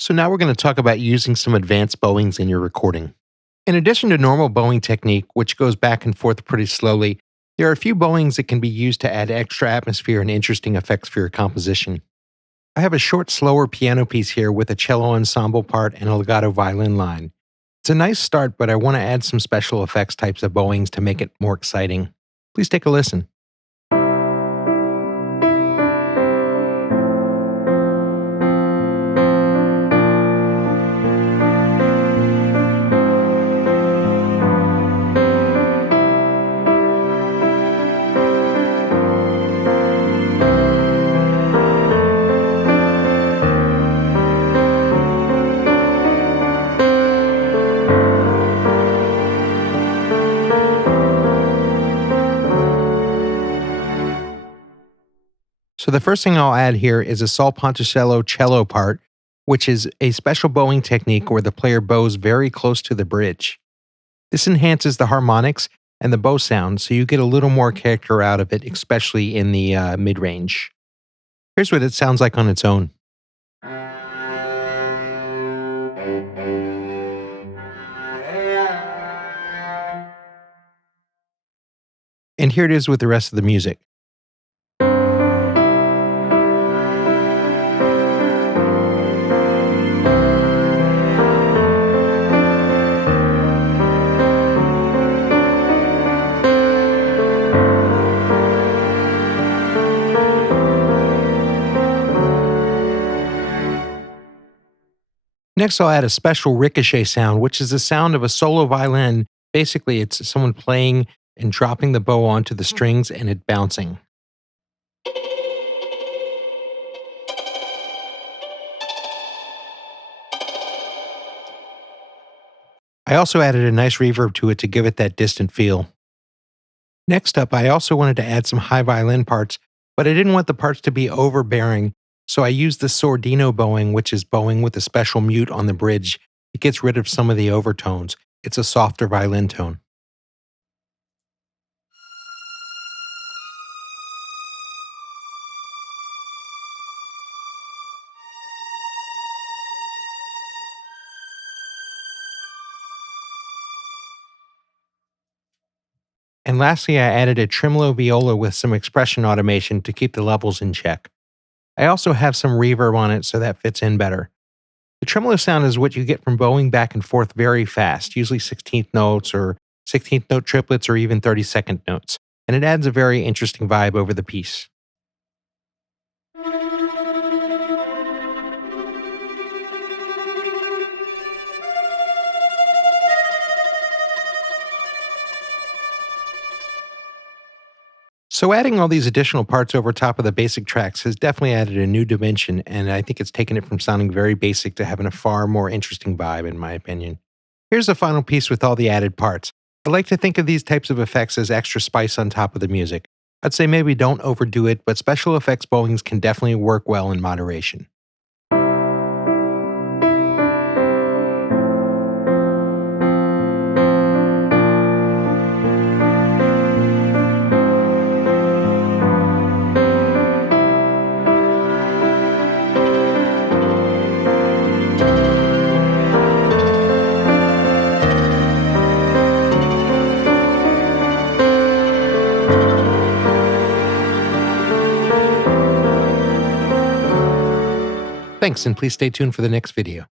So now we're going to talk about using some advanced bowings in your recording. In addition to normal bowing technique, which goes back and forth pretty slowly, there are a few bowings that can be used to add extra atmosphere and interesting effects for your composition. I have a short, slower piano piece here with a cello ensemble part and a legato violin line. It's a nice start, but I want to add some special effects types of bowings to make it more exciting. Please take a listen. So the first thing I'll add here is a sol ponticello cello part, which is a special bowing technique where the player bows very close to the bridge. This enhances the harmonics and the bow sound, so you get a little more character out of it, especially in the mid-range. Here's what it sounds like on its own. And here it is with the rest of the music. Next, I'll add a special ricochet sound, which is the sound of a solo violin. Basically, it's someone playing and dropping the bow onto the strings and it bouncing. I also added a nice reverb to it to give it that distant feel. Next up, I also wanted to add some high violin parts, but I didn't want the parts to be overbearing, so I used the sordino bowing, which is bowing with a special mute on the bridge. It gets rid of some of the overtones. It's a softer violin tone. And lastly, I added a tremolo viola with some expression automation to keep the levels in check. I also have some reverb on it so that fits in better. The tremolo sound is what you get from bowing back and forth very fast, usually 16th notes or 16th note triplets or even 32nd notes, and it adds a very interesting vibe over the piece. So adding all these additional parts over top of the basic tracks has definitely added a new dimension, and I think it's taken it from sounding very basic to having a far more interesting vibe, in my opinion. Here's the final piece with all the added parts. I like to think of these types of effects as extra spice on top of the music. I'd say maybe don't overdo it, but special effects bowings can definitely work well in moderation. Thanks, and please stay tuned for the next video.